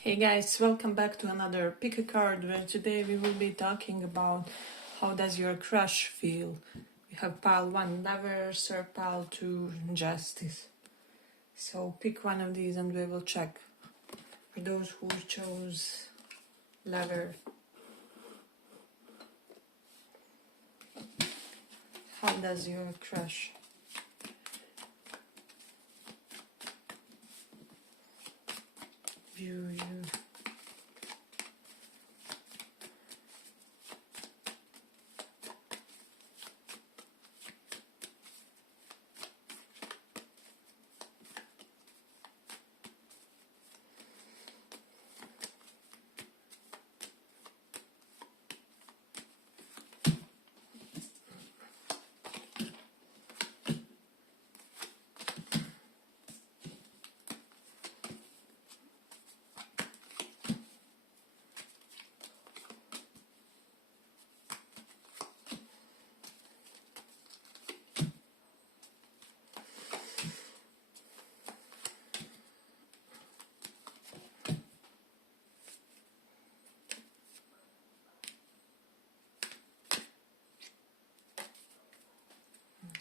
Hey guys, welcome back to another pick a card where today we will be talking about how does your crush feel. We have pile 1 lovers or pile 2 justice. So pick one of these and we will check. For those who chose lover, how does your crush view you?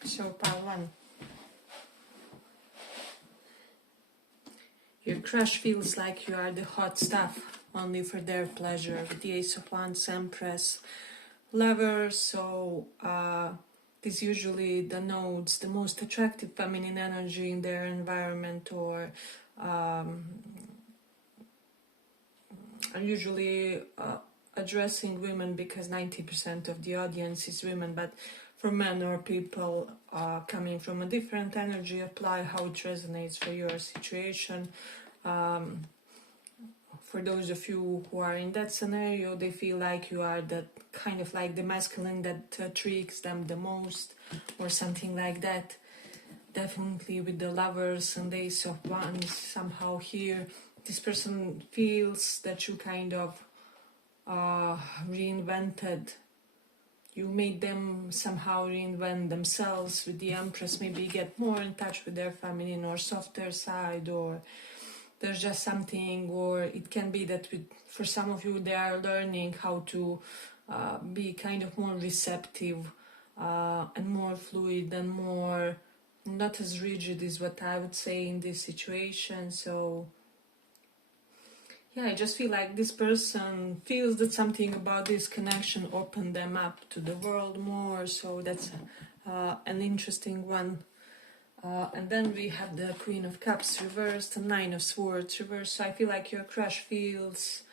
So pile 1. Your crush feels like you are the hot stuff, only for their pleasure. With the Ace of Wands, Empress, Lover, so this usually denotes the most attractive feminine energy in their environment, or usually addressing women because 90% of the audience is women, but for men or people coming from a different energy, apply how it resonates for your situation. For those of you who are in that scenario, they feel like you are that kind of like the masculine that tricks them the most, or something like that. Definitely with the Lovers and Ace of Wands, somehow here this person feels that you kind of reinvented. You made them somehow reinvent themselves. With the Empress, maybe get more in touch with their feminine or softer side, or there's just something, or it can be that for some of you they are learning how to be kind of more receptive and more fluid and more not as rigid is what I would say in this situation. So yeah, I just feel like this person feels that something about this connection opened them up to the world more, so that's an interesting one. And then we have the Queen of Cups reversed and 9 of Swords reversed. So I feel like your crush feels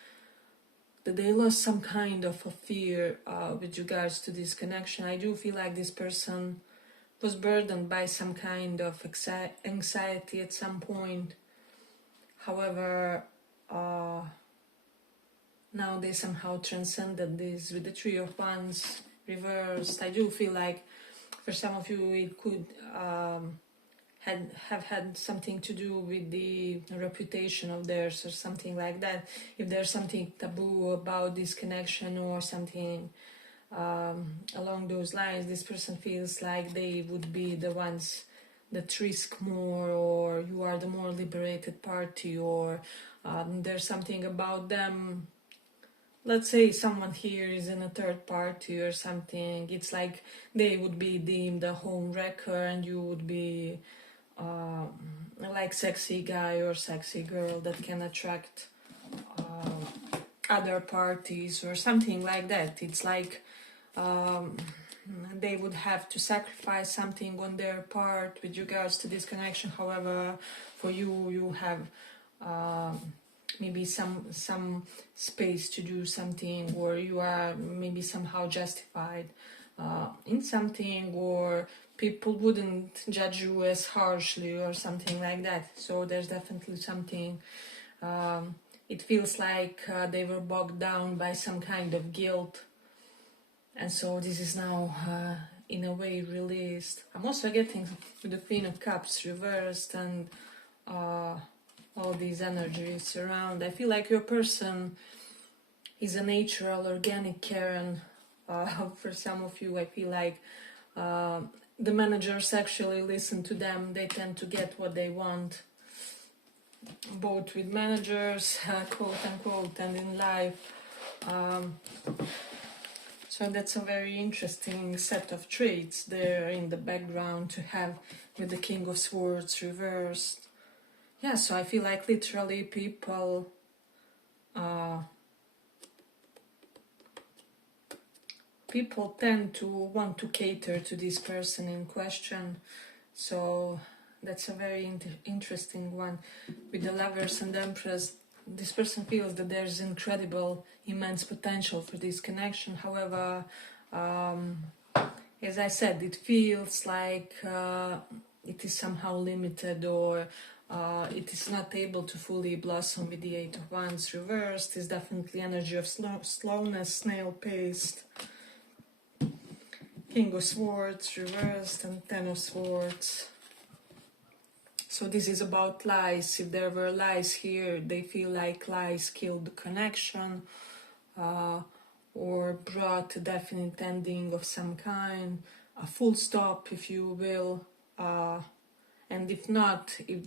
that they lost some kind of a fear with regards to this connection. I do feel like this person was burdened by some kind of anxiety at some point. However, now they somehow transcended this with the 3 of Wands reversed. I do feel like for some of you it could have had something to do with the reputation of theirs or something like that. If there's something taboo about this connection or something along those lines, this person feels like they would be the ones that risk more, or you are the more liberated party, or there's something about them. Let's say someone here is in a third party or something. It's like they would be deemed a home wrecker and you would be like sexy guy or sexy girl that can attract other parties or something like that. It's like they would have to sacrifice something on their part with regards to this connection. However, for you, you have maybe some space to do something, or you are maybe somehow justified in something, or people wouldn't judge you as harshly or something like that. So there's definitely something. It feels like they were bogged down by some kind of guilt, and so this is now in a way released. I'm also getting the Queen of Cups reversed and all these energies around. I feel like your person is a natural, organic Karen. For some of you, I feel like the managers actually listen to them. They tend to get what they want. both with managers, quote unquote, and in life. So that's a very interesting set of traits there in the background to have with the King of Swords reversed. Yeah, so I feel like literally people tend to want to cater to this person in question. So that's a very interesting one. With the Lovers and the Empress, this person feels that there's incredible, immense potential for this connection. However, as I said, it feels like it is somehow limited, or it is not able to fully blossom with the Eight of Wands reversed. Is definitely energy of slowness, snail-paced. King of Swords reversed and Ten of Swords. So this is about lies. If there were lies here, they feel like lies killed the connection, or brought a definite ending of some kind, a full stop, if you will. And if not, if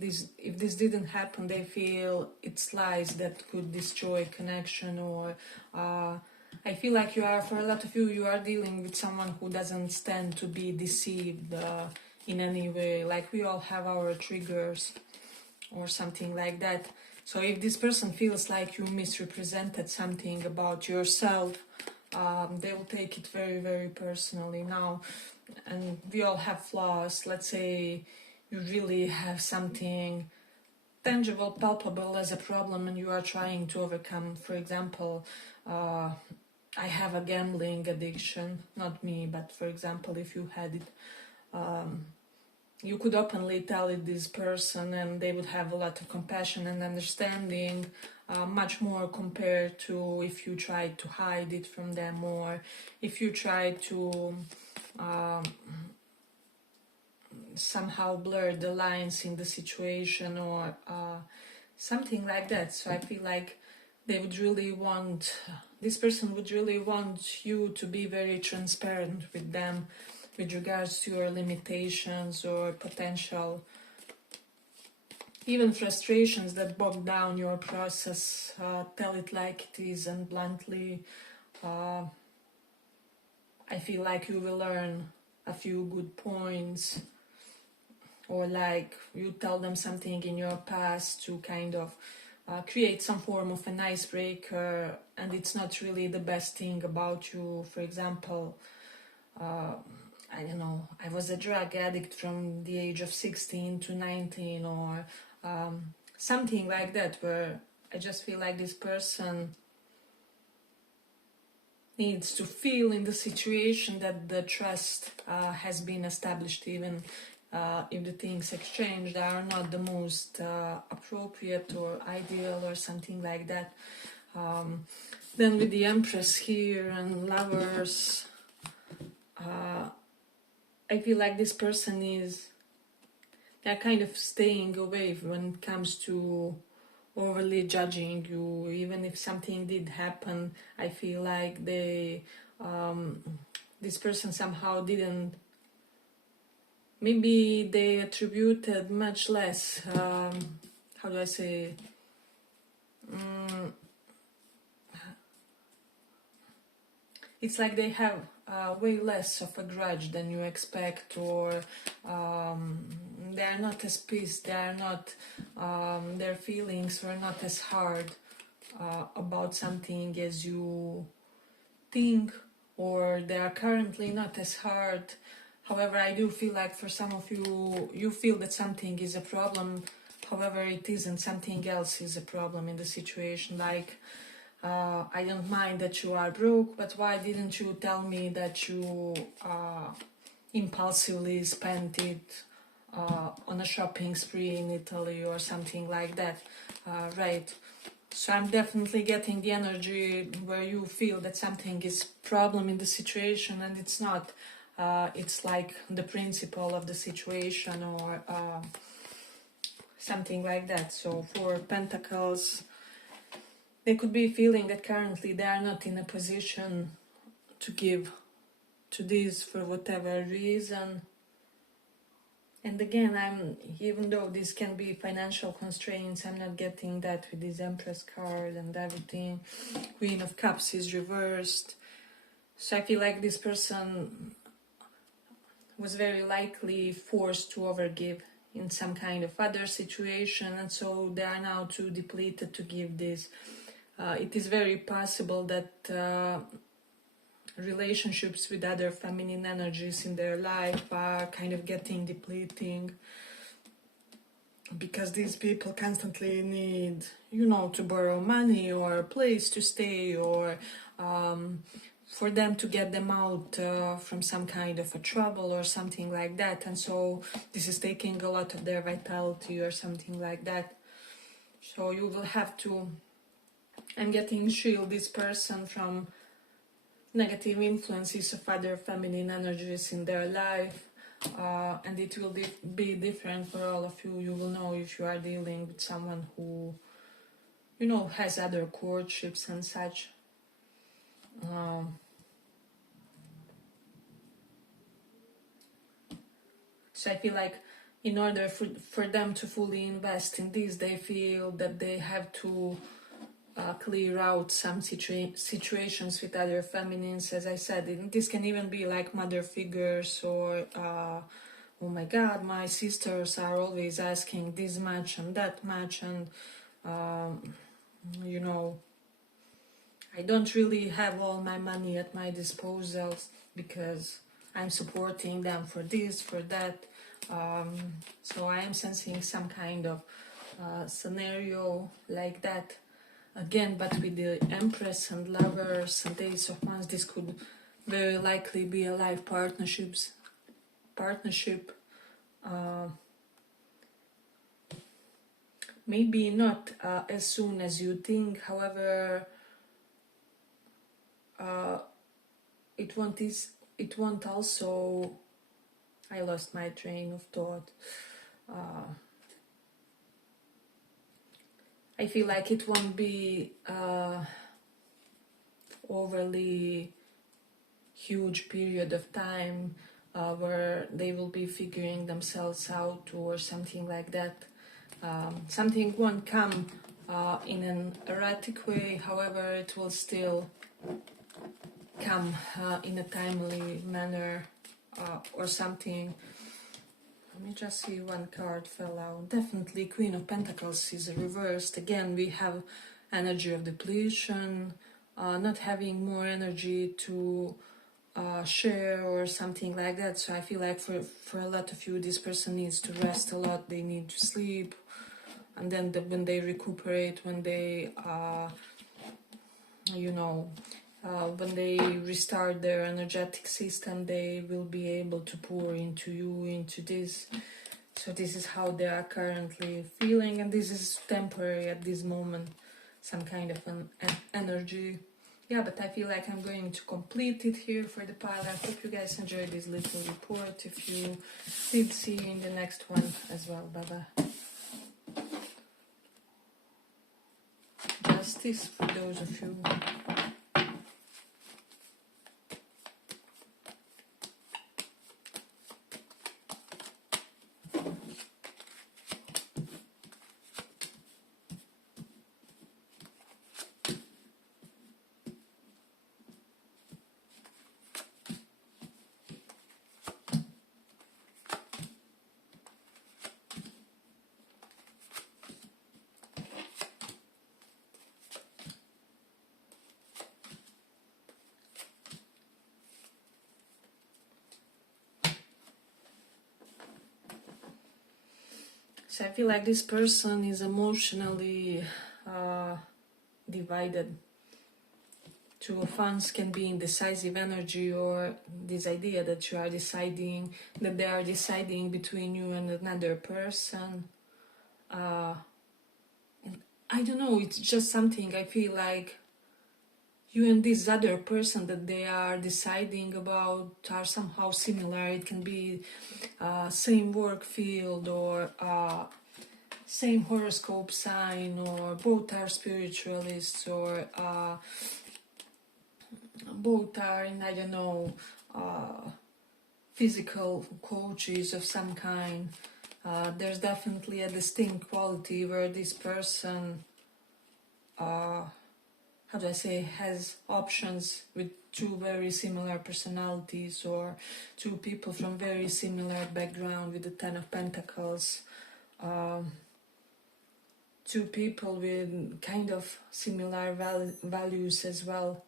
this didn't happen, they feel it's lies that could destroy connection. Or I feel like for a lot of you are dealing with someone who doesn't stand to be deceived in any way. Like we all have our triggers or something like that. So if this person feels like you misrepresented something about yourself, they will take it very, very personally now. And we all have flaws. Let's say you really have something tangible, palpable as a problem and you are trying to overcome. For example, I have a gambling addiction, not me, but for example, if you had it, you could openly tell it this person and they would have a lot of compassion and understanding, much more compared to if you tried to hide it from them, or if you tried to somehow blur the lines in the situation, or something like that. So I feel like this person would really want you to be very transparent with them with regards to your limitations or potential, even frustrations that bog down your process. Tell it like it is and bluntly. I feel like you will learn a few good points, or like you tell them something in your past to kind of create some form of an icebreaker, and it's not really the best thing about you. For example, I don't know, I was a drug addict from the age of 16 to 19, or something like that, where I just feel like this person needs to feel in the situation that the trust has been established, even if the things exchanged are not the most appropriate or ideal or something like that. Then with the Empress here and Lovers, I feel like this person they're kind of staying away when it comes to overly judging you. Even if something did happen, I feel like this person somehow didn't, maybe they attributed much less, how do I say, it's like they have way less of a grudge than you expect, or they are not as pissed, they are not, their feelings were not as hard about something as you think, or they are currently not as hard. However, I do feel like for some of you, you feel that something is a problem, however it isn't, something else is a problem in the situation. Like, I don't mind that you are broke, but why didn't you tell me that you impulsively spent it on a shopping spree in Italy or something like that, right? So I'm definitely getting the energy where you feel that something is problem in the situation and it's not. It's like the principle of the situation, or something like that. So for Pentacles, they could be feeling that currently they are not in a position to give to this for whatever reason. And again, even though this can be financial constraints, I'm not getting that with this Empress card and everything. Queen of Cups is reversed. So I feel like this person was very likely forced to overgive in some kind of other situation, and so they are now too depleted to give this. It is very possible that relationships with other feminine energies in their life are kind of getting depleting, because these people constantly need, to borrow money or a place to stay, or for them to get them out from some kind of a trouble or something like that. And so this is taking a lot of their vitality or something like that. So you will have to, I'm getting, shield this person from negative influences of other feminine energies in their life. And it will be different for all of you. You will know if you are dealing with someone who, has other courtships and such. So I feel like in order for them to fully invest in this, they feel that they have to clear out some situations with other feminines. As I said, this can even be like mother figures, or oh my god, my sisters are always asking this much and that much, and I don't really have all my money at my disposal because I'm supporting them for this, for that. So I am sensing some kind of scenario like that again, but with the Empress and Lovers and Ace of Wands. This could very likely be a life partnership. Maybe not as soon as you think. However, it won't also, I lost my train of thought. I feel like it won't be overly huge period of time where they will be figuring themselves out or something like that. Something won't come in an erratic way, however it will still come in a timely manner or something. Let me just see, one card fell out. Definitely Queen of Pentacles is reversed. Again, we have energy of depletion, not having more energy to share or something like that. So I feel like for a lot of you, this person needs to rest a lot. They need to sleep, and then when they recuperate, when they when they restart their energetic system, they will be able to pour into you, into this. So this is how they are currently feeling, and this is temporary at this moment, some kind of an energy. Yeah, but I feel like I'm going to complete it here for the pile. I hope you guys enjoyed this little report. If you did, see you in the next one as well. Bye-bye. Justice for those of you. So I feel like this person is emotionally divided. Two of Wands can be indecisive energy, or this idea that you are deciding, that they are deciding between you and another person. And I don't know, it's just something I feel like you and this other person that they are deciding about are somehow similar. It can be same work field, or same horoscope sign, or both are spiritualists, or both are in, I don't know, physical coaches of some kind. There's definitely a distinct quality where this person, how do I say, has options with two very similar personalities, or two people from very similar background with the Ten of Pentacles. Two people with kind of similar values as well.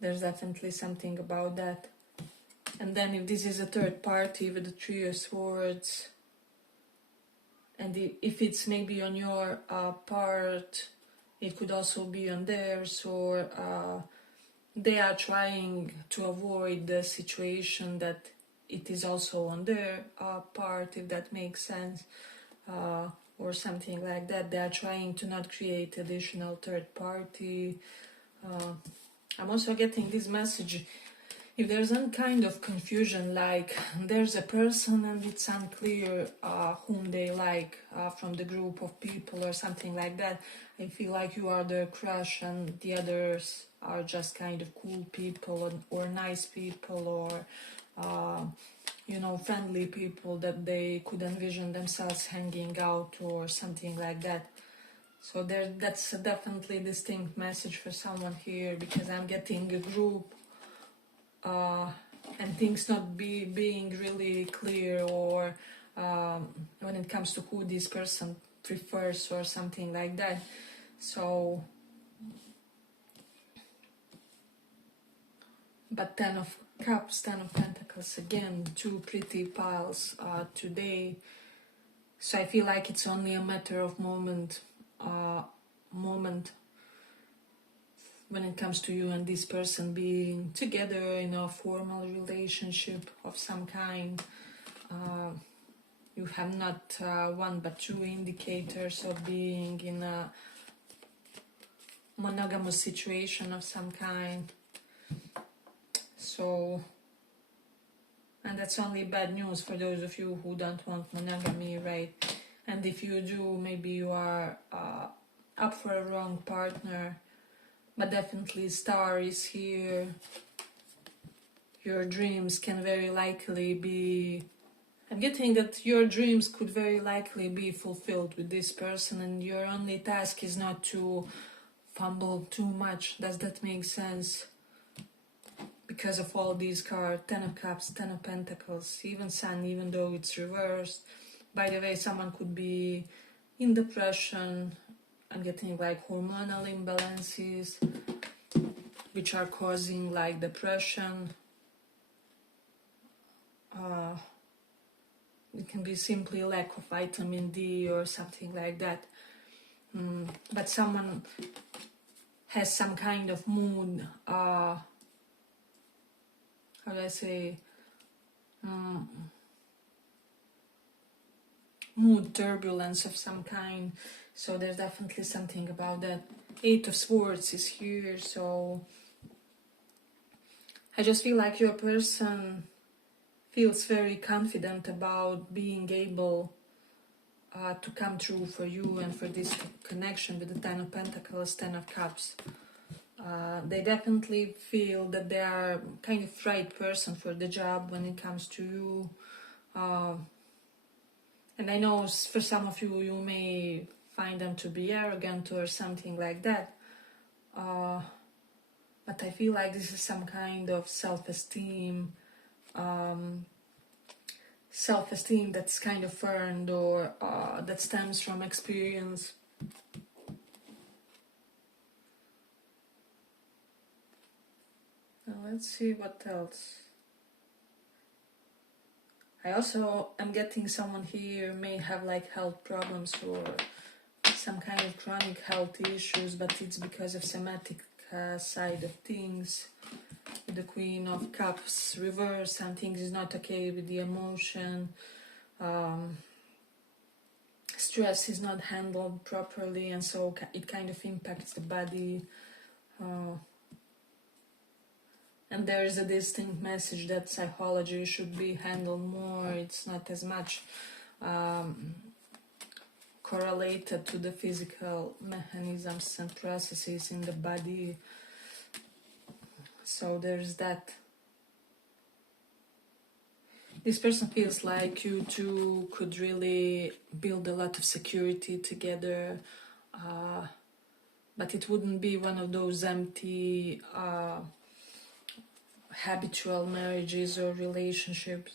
There's definitely something about that. And then if this is a third party with the Three of Swords, and if it's maybe on your part, it could also be on theirs, or they are trying to avoid the situation that it is also on their part, if that makes sense, or something like that. They are trying to not create additional third party. I'm also getting this message, if there's some kind of confusion, like there's a person and it's unclear whom they like from the group of people or something like that, I feel like you are the crush and the others are just kind of cool people, or nice people, or you know, friendly people that they could envision themselves hanging out or something like that. So that's a definitely distinct message for someone here, because I'm getting a group and things not being really clear, or when it comes to who this person prefers or something like that. So, but Ten of Cups, Ten of Pentacles, again, two pretty piles today. So I feel like it's only a matter of moment when it comes to you and this person being together in a formal relationship of some kind. You have not one but two indicators of being in a monogamous situation of some kind. So, and that's only bad news for those of you who don't want monogamy, right? And if you do, maybe you are up for a wrong partner. But definitely Star is here. Your dreams can very likely be... I'm getting that your dreams could very likely be fulfilled with this person, and your only task is not to fumble too much. Does that make sense? Because of all these cards, Ten of Cups, Ten of Pentacles, even Sun, even though it's reversed. By the way, someone could be in depression. I'm getting like hormonal imbalances, which are causing like depression. It can be simply lack of vitamin D or something like that. But someone has some kind of mood, how do I say, mood turbulence of some kind. So there's definitely something about that. Eight of Swords is here, so I just feel like your person feels very confident about being able to come true for you and for this connection with the Ten of Pentacles, Ten of Cups. They definitely feel that they are kind of right person for the job when it comes to you. And I know for some of you, you may find them to be arrogant or something like that. But I feel like this is some kind of self-esteem, that's kind of earned, or that stems from experience. Now let's see what else. I also am getting someone here may have like health problems or some kind of chronic health issues, but it's because of somatic side of things. With the Queen of Cups reverse, and things is not okay with the emotion. Stress is not handled properly, and so it kind of impacts the body. And there is a distinct message that psychology should be handled more. It's not as much correlated to the physical mechanisms and processes in the body. So there's that. This person feels like you two could really build a lot of security together, but it wouldn't be one of those empty habitual marriages or relationships,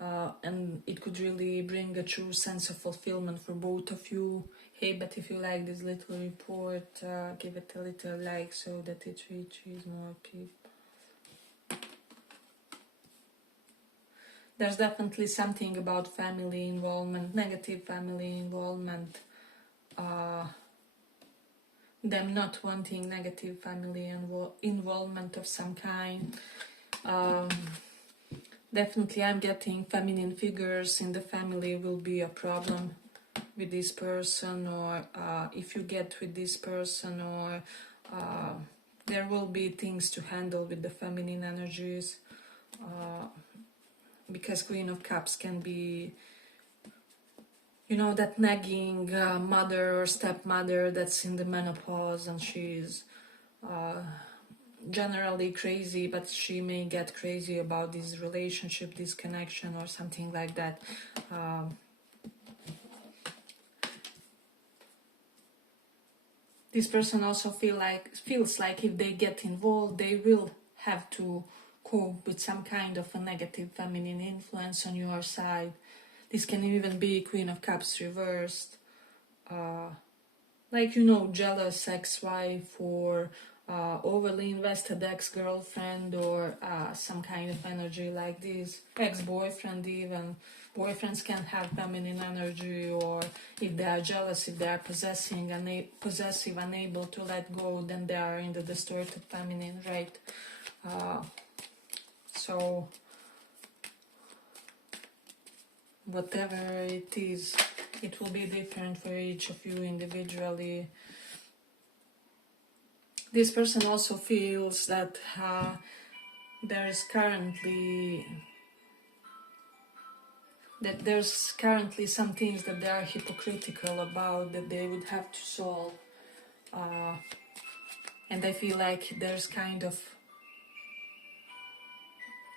and it could really bring a true sense of fulfillment for both of you. Hey, but if you like this little report, give it a little like so that it reaches more people. There's definitely something about family involvement, negative family involvement, them not wanting negative family involvement of some kind. Definitely I'm getting feminine figures in the family will be a problem with this person, or if you get with this person, or there will be things to handle with the feminine energies, because Queen of Cups can be, you know, that nagging mother or stepmother that's in the menopause, and she's generally crazy, but she may get crazy about this relationship, this connection, or something like that. This person also feels like if they get involved, they will have to cope with some kind of a negative feminine influence on your side. This can even be Queen of Cups reversed. Like, you know, jealous ex-wife, or overly invested ex-girlfriend, or some kind of energy like this. Ex-boyfriend even. Boyfriends can have feminine energy, or if they are jealous, if they are possessive, unable to let go, then they are in the distorted feminine, right? So, whatever it is, it will be different for each of you individually. This person also feels that there's currently some things that they are hypocritical about, that they would have to solve, and I feel like there's kind of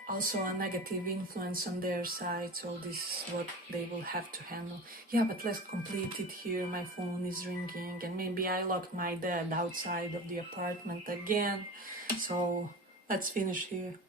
also a negative influence on their side, so this is what they will have to handle. Yeah, but let's complete it here. My phone is ringing, and maybe I locked my dad outside of the apartment again, so let's finish here.